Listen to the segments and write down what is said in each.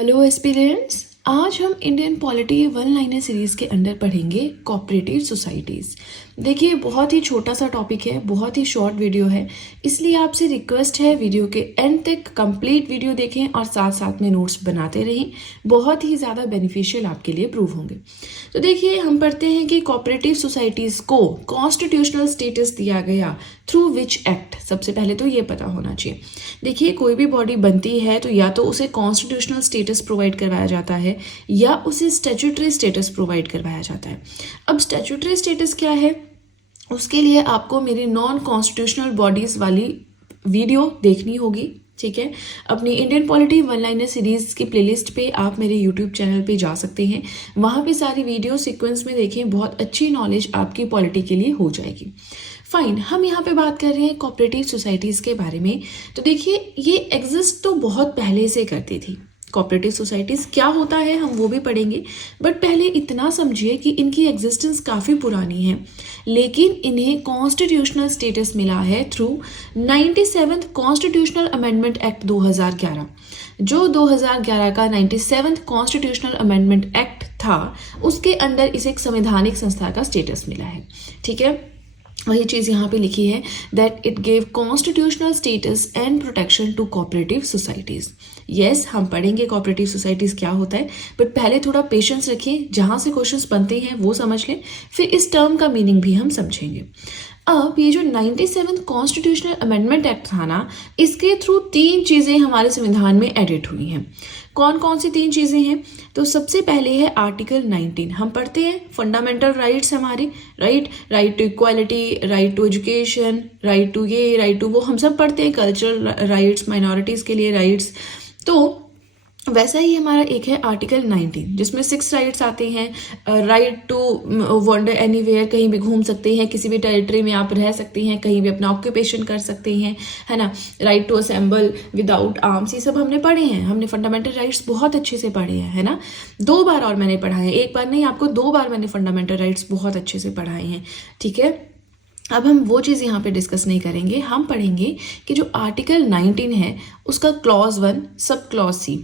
Hello aspirants, आज हम Indian polity one liner series के अंदर पढ़ेंगे कोऑपरेटिव सोसाइटीज़। देखिए, बहुत ही छोटा सा टॉपिक है, बहुत ही शॉर्ट वीडियो है, इसलिए आपसे रिक्वेस्ट है वीडियो के एंड तक कंप्लीट वीडियो देखें और साथ साथ में नोट्स बनाते रहें। बहुत ही ज़्यादा बेनिफिशियल आपके लिए प्रूव होंगे। तो देखिए, हम पढ़ते हैं कि कोऑपरेटिव सोसाइटीज़ को कॉन्स्टिट्यूशनल स्टेटस दिया गया थ्रू विच एक्ट। सबसे पहले तो ये पता होना चाहिए। देखिए, कोई भी बॉडी बनती है तो या तो उसे कॉन्स्टिट्यूशनल स्टेटस प्रोवाइड करवाया जाता है या उसे स्टैट्यूटरी स्टेटस प्रोवाइड करवाया जाता है। अब स्टैट्यूटरी स्टेटस क्या है, उसके लिए आपको मेरी नॉन कॉन्स्टिट्यूशनल बॉडीज वाली वीडियो देखनी होगी। ठीक है, अपनी Indian polity one liner series की प्लेलिस्ट पे आप मेरे यूट्यूब चैनल पे जा सकते हैं, वहाँ पे सारी वीडियो सीक्वेंस में देखें, बहुत अच्छी नॉलेज आपकी पॉलिटी के लिए हो जाएगी। फाइन, हम यहाँ पे बात कर रहे हैं कोऑपरेटिव सोसाइटीज़ के बारे में। तो देखिए, ये एग्जिस्ट तो बहुत पहले से करती थी। कोऑपरेटिव सोसाइटीज़ क्या होता है हम वो भी पढ़ेंगे, बट पहले इतना समझिए कि इनकी एग्जिस्टेंस काफ़ी पुरानी है, लेकिन इन्हें कॉन्स्टिट्यूशनल स्टेटस मिला है through 97th constitutional amendment act 2011। जो 2011 का 97th कॉन्स्टिट्यूशनल अमेंडमेंट एक्ट था, उसके अंदर इसे एक संवैधानिक संस्था का स्टेटस मिला है। ठीक है, वही चीज़ यहाँ पे लिखी है that it gave constitutional status and protection to cooperative societies. Yes, हम पढ़ेंगे कोऑपरेटिव सोसाइटीज़ क्या होता है, बट पहले थोड़ा पेशेंस रखिए, जहाँ से क्वेश्चंस बनते हैं वो समझ लें, फिर इस टर्म का मीनिंग भी हम समझेंगे। अब ये जो 97th कॉन्स्टिट्यूशनल अमेंडमेंट एक्ट था ना, इसके थ्रू 3 चीज़ें हमारे संविधान में एडिट हुई हैं। कौन कौन सी 3 चीज़ें हैं? तो सबसे पहले है आर्टिकल 19। हम पढ़ते हैं फंडामेंटल राइट्स हमारे, right to equality, right to education, right to ये, राइट टू वो, हम सब पढ़ते हैं। कल्चरल राइट्स, माइनॉरिटीज़ के लिए राइट्स। तो वैसा ही हमारा एक है आर्टिकल 19, जिसमें 6 राइट्स आते हैं। राइट टू वॉन्डर एनीवेयर, कहीं भी घूम सकते हैं, किसी भी टेरिटरी में आप रह सकते हैं, कहीं भी अपना ऑक्यूपेशन कर सकते हैं, है ना। Right to assemble without arms, ये सब हमने पढ़े हैं, हमने फंडामेंटल राइट्स बहुत अच्छे से पढ़े हैं, है ना। 2 बार और मैंने पढ़ा है, एक बार नहीं, आपको 2 बार मैंने फंडामेंटल राइट्स बहुत अच्छे से पढ़ाए हैं। ठीक है, अब हम वो चीज़ यहाँ पे डिस्कस नहीं करेंगे, हम पढ़ेंगे कि जो आर्टिकल 19 है उसका क्लॉज 1 सब क्लॉज सी,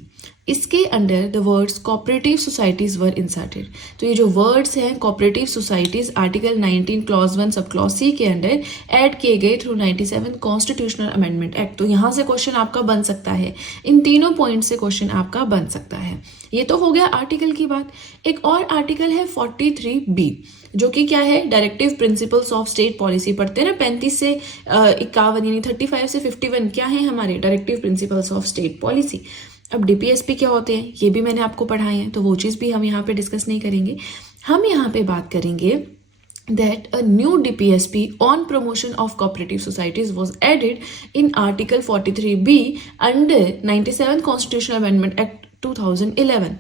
इसके under the words cooperative societies were inserted. तो ये जो वर्ड्स हैं cooperative societies article 19 clause 1 sub clause C के अंडर ऐड किए गए through 97th constitutional amendment act. तो यहाँ से क्वेश्चन आपका बन सकता है, इन तीनों पॉइंट से क्वेश्चन आपका बन सकता है। ये तो हो गया आर्टिकल की बात। एक और आर्टिकल है 43B, जो कि क्या है, directive principles of state policy. पढ़ते हैं ना 35 से 51, यानी 35 से 51 क्या है हमारे directive principles of state policy. अब डीपीएसपी क्या होते हैं ये भी मैंने आपको पढ़ाए हैं, तो वो चीज़ भी हम यहाँ पे डिस्कस नहीं करेंगे। हम यहाँ पे बात करेंगे that a new DPSP on promotion of cooperative societies was added in Article 43B under 97th Constitutional Amendment Act 2011।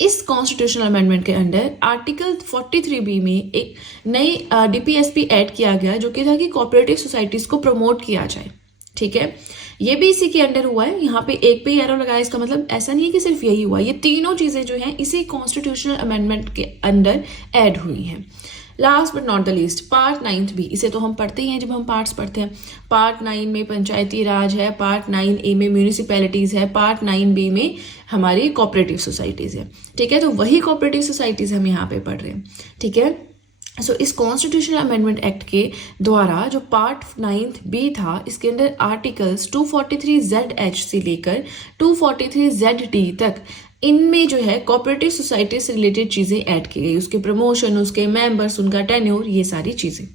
इस कॉन्स्टिट्यूशनल अमेंडमेंट के अंडर आर्टिकल 43B में एक नई DPSP ऐड किया गया, जो कि था कि कोऑपरेटिव सोसाइटीज को प्रमोट किया जाए। ठीक है, ये भी इसी के अंडर हुआ है। यहाँ पे एक पे एरो लगाया, इसका मतलब ऐसा नहीं है कि सिर्फ यही हुआ, ये तीनों चीजें जो हैं इसी कॉन्स्टिट्यूशनल अमेंडमेंट के अंडर ऐड हुई हैं। Last but not the least, part 9 भी, इसे तो हम पढ़ते ही हैं जब हम पार्ट्स पढ़ते हैं। पार्ट 9 में पंचायती राज है, पार्ट 9A में म्यूनिसिपैलिटीज है, पार्ट 9B में हमारी कोऑपरेटिव सोसाइटीज है। ठीक है, तो वही कोऑपरेटिव सोसाइटीज हम यहाँ पे पढ़ रहे हैं। ठीक है, सो इस कॉन्स्टिट्यूशनल अमेंडमेंट एक्ट के द्वारा जो पार्ट 9B था, इसके अंदर आर्टिकल्स 243ZH से लेकर 243ZD तक, इनमें जो है कोऑपरेटिव सोसाइटी से रिलेटेड चीज़ें ऐड की गई, उसके प्रमोशन, उसके मेंबर्स, उनका टेन्योर, ये सारी चीज़ें।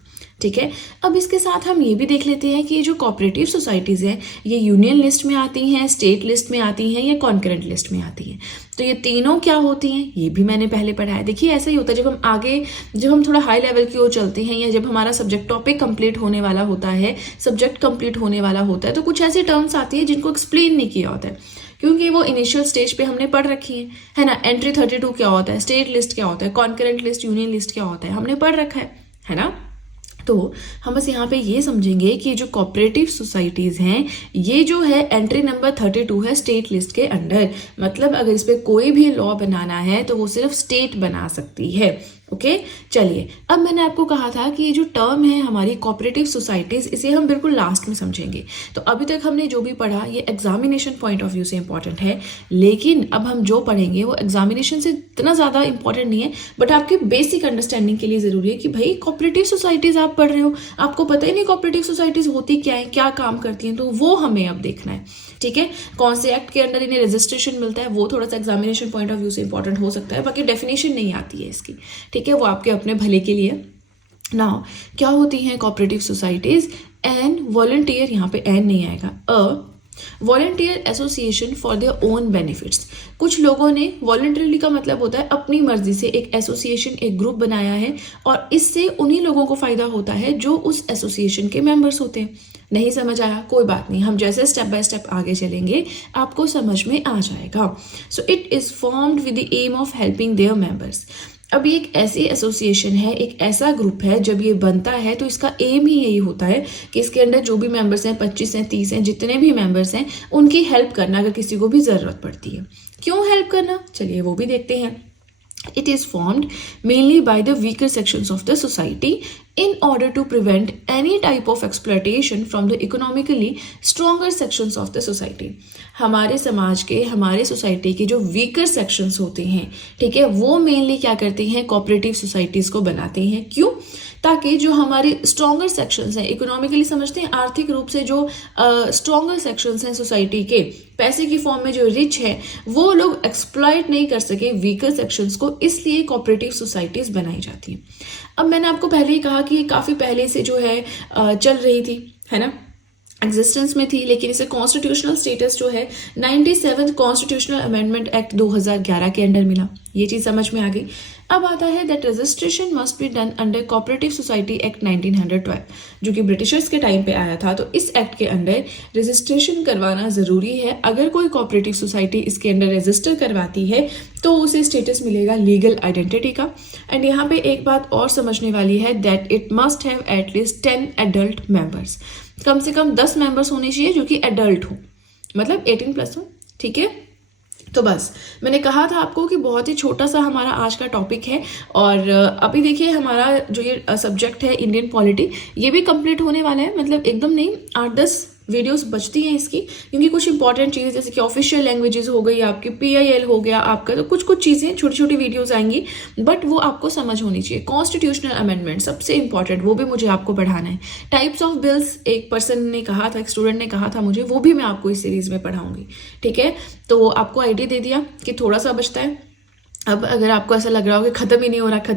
ठीक है, अब इसके साथ हम ये भी देख लेते हैं कि ये जो कोऑपरेटिव सोसाइटीज़ हैं ये यूनियन लिस्ट में आती हैं, स्टेट लिस्ट में आती हैं या कॉन्करेंट लिस्ट में आती हैं। तो ये तीनों क्या होती हैं ये भी मैंने पहले पढ़ा है। देखिए, ऐसा ही होता है जब हम थोड़ा हाई लेवल की ओर चलते हैं, या जब हमारा सब्जेक्ट टॉपिक कंप्लीट होने वाला होता है, सब्जेक्ट कंप्लीट होने वाला होता है, तो कुछ ऐसे टर्म्स आती है जिनको एक्सप्लेन नहीं किया होता है, क्योंकि वो इनिशियल स्टेज पे हमने पढ़ रखी है ना। एंट्री 32 क्या होता है, स्टेट लिस्ट क्या होता है, कॉन्करेंट लिस्ट, यूनियन लिस्ट क्या होता है, हमने पढ़ रखा है ना। तो हम बस यहाँ पे ये समझेंगे कि जो कोऑपरेटिव सोसाइटीज़ हैं ये जो है एंट्री नंबर 32 है स्टेट लिस्ट के अंडर। मतलब अगर इस पर कोई भी लॉ बनाना है तो वो सिर्फ स्टेट बना सकती है। ओके चलिए, अब मैंने आपको कहा था कि ये जो टर्म है हमारी कोऑपरेटिव सोसाइटीज, इसे हम बिल्कुल लास्ट में समझेंगे। तो अभी तक हमने जो भी पढ़ा ये एग्जामिनेशन पॉइंट ऑफ व्यू से इंपॉर्टेंट है, लेकिन अब हम जो पढ़ेंगे वो एग्जामिनेशन से इतना ज़्यादा इंपॉर्टेंट नहीं है, बट आपकी बेसिक अंडरस्टैंडिंग के लिए ज़रूरी है कि भाई कोऑपरेटिव सोसाइटीज़ आप पढ़ रहे हो, आपको पता ही नहीं कोऑपरेटिव सोसाइटीज़ होती क्या है, क्या काम करती हैं, तो वो हमें अब देखना है। ठीक है, कौन से एक्ट के अंडर इन्हें रजिस्ट्रेशन मिलता है, वो थोड़ा सा एग्जामिनेशन पॉइंट ऑफ व्यू से इंपॉर्टेंट हो सकता है, बाकी डेफिनेशन नहीं आती है इसकी। ठीक है, वो आपके अपने भले के लिए। नाउ क्या होती हैं कोऑपरेटिव सोसाइटीज? एन वॉलंटियर, यहाँ पे एन नहीं आएगा, अ volunteer association for their own benefits. कुछ लोगों ने, वॉलंटरली का मतलब होता है अपनी मर्जी से एक एसोसिएशन, एक ग्रुप बनाया है, और इससे उन्हीं लोगों को फायदा होता है जो उस एसोसिएशन के मेंबर्स होते हैं। नहीं समझ आया, कोई बात नहीं, हम जैसे स्टेप बाय स्टेप आगे चलेंगे आपको समझ में आ जाएगा। So it is formed with the aim of helping their members. अब ये एक ऐसी एसोसिएशन है, एक ऐसा ग्रुप है, जब ये बनता है तो इसका एम ही यही होता है कि इसके अंदर जो भी मेंबर्स हैं, 25 हैं, 30 हैं, जितने भी मेंबर्स हैं, उनकी हेल्प करना अगर किसी को भी ज़रूरत पड़ती है। क्यों हेल्प करना, चलिए वो भी देखते हैं। It is formed mainly by the weaker sections of the society in order to prevent any type of exploitation from the economically stronger sections of the society. हमारे समाज के, हमारे सोसाइटी के जो वीकर सेक्शंस होते हैं, ठीक है, वो मेनली क्या करते हैं, कोऑपरेटिव सोसाइटीज को बनाते हैं। क्यों? ताकि जो हमारे स्ट्रॉन्गर सेक्शंस हैं, इकोनॉमिकली समझते हैं, आर्थिक रूप से जो स्ट्रॉन्गर सेक्शंस हैं सोसाइटी के, पैसे की फॉर्म में जो रिच है, वो लोग एक्सप्लॉइट नहीं कर सके वीकर सेक्शंस को, इसलिए कोऑपरेटिव सोसाइटीज बनाई जाती हैं। अब मैंने आपको पहले ही कहा कि ये काफ़ी पहले से जो है चल रही थी, है ना, एग्जिस्टेंस में थी, लेकिन इसे कॉन्स्टिट्यूशनल स्टेटस जो है 97 कॉन्स्टिट्यूशनल अमेंडमेंट एक्ट 2011 के अंडर मिला। ये चीज़ समझ में आ गई। अब आता है that registration must be done under cooperative society act 1912, जो कि ब्रिटिशर्स के टाइम पे आया था। तो इस एक्ट के अंडर रजिस्ट्रेशन करवाना ज़रूरी है। अगर कोई कोऑपरेटिव सोसाइटी इसके अंडर रजिस्टर करवाती है तो उसे स्टेटस मिलेगा लीगल आइडेंटिटी का। एंड यहाँ पे एक बात और समझने वाली है that it must have at least 10 adult members. कम से कम 10 मेंबर्स होने चाहिए जो कि एडल्ट हो, मतलब 18+ हो। ठीक है, तो बस मैंने कहा था आपको कि बहुत ही छोटा सा हमारा आज का टॉपिक है। और अभी देखिए हमारा जो ये सब्जेक्ट है इंडियन पॉलिटी, ये भी कंप्लीट होने वाला है। मतलब एकदम नहीं, 8-10 वीडियोस बचती हैं इसकी, क्योंकि कुछ इंपॉर्टेंट चीज़ जैसे कि ऑफिशियल लैंग्वेजेस हो गई, आपकी PIL हो गया आपका, तो कुछ चीज़ें छोटी छोटी वीडियोस आएंगी, बट वो आपको समझ होनी चाहिए। कॉन्स्टिट्यूशनल अमेंडमेंट सबसे इंपॉर्टेंट, वो भी मुझे आपको पढ़ाना है। टाइप्स ऑफ बिल्स एक पर्सन ने कहा था, एक स्टूडेंट ने कहा था मुझे, वो भी मैं आपको इस सीरीज में पढ़ाऊंगी। ठीक है, तो आपको आइडिया दे दिया कि थोड़ा सा बचता है। अब अगर आपको ऐसा लग रहा हो कि खत्म ही नहीं हो रहा,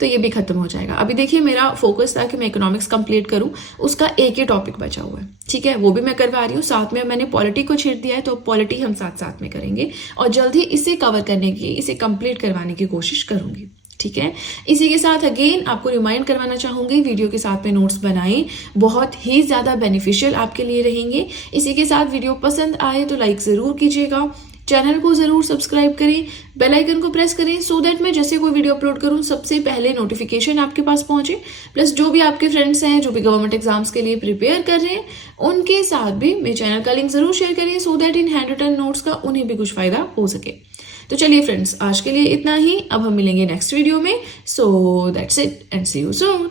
तो ये भी खत्म हो जाएगा। अभी देखिए मेरा फोकस था कि मैं इकोनॉमिक्स कंप्लीट करूं, उसका एक ही टॉपिक बचा हुआ है। ठीक है, वो भी मैं करवा रही हूँ, साथ में मैंने पॉलिटी को छेड़ दिया है, तो पॉलिटी हम साथ साथ में करेंगे और जल्द ही इसे कवर करने की, इसे कंप्लीट करवाने की कोशिश करूंगी। ठीक है, इसी के साथ अगेन आपको रिमाइंड करवाना चाहूंगी, वीडियो के साथ में नोट्स बनाएं, बहुत ही ज़्यादा बेनिफिशियल आपके लिए रहेंगे। इसी के साथ वीडियो पसंद आए तो लाइक ज़रूर कीजिएगा, चैनल को ज़रूर सब्सक्राइब करें, बेल आइकन को प्रेस करें, सो दैट मैं जैसे कोई वीडियो अपलोड करूं सबसे पहले नोटिफिकेशन आपके पास पहुंचे। प्लस जो भी आपके फ्रेंड्स हैं जो भी गवर्नमेंट एग्जाम्स के लिए प्रिपेयर कर रहे हैं, उनके साथ भी मेरे चैनल का लिंक ज़रूर शेयर करिए, सो दैट इन हैंड रिटन नोट्स का उन्हें भी कुछ फ़ायदा हो सके। तो चलिए फ्रेंड्स, आज के लिए इतना ही। अब हम मिलेंगे नेक्स्ट वीडियो में। So that's it and see you soon.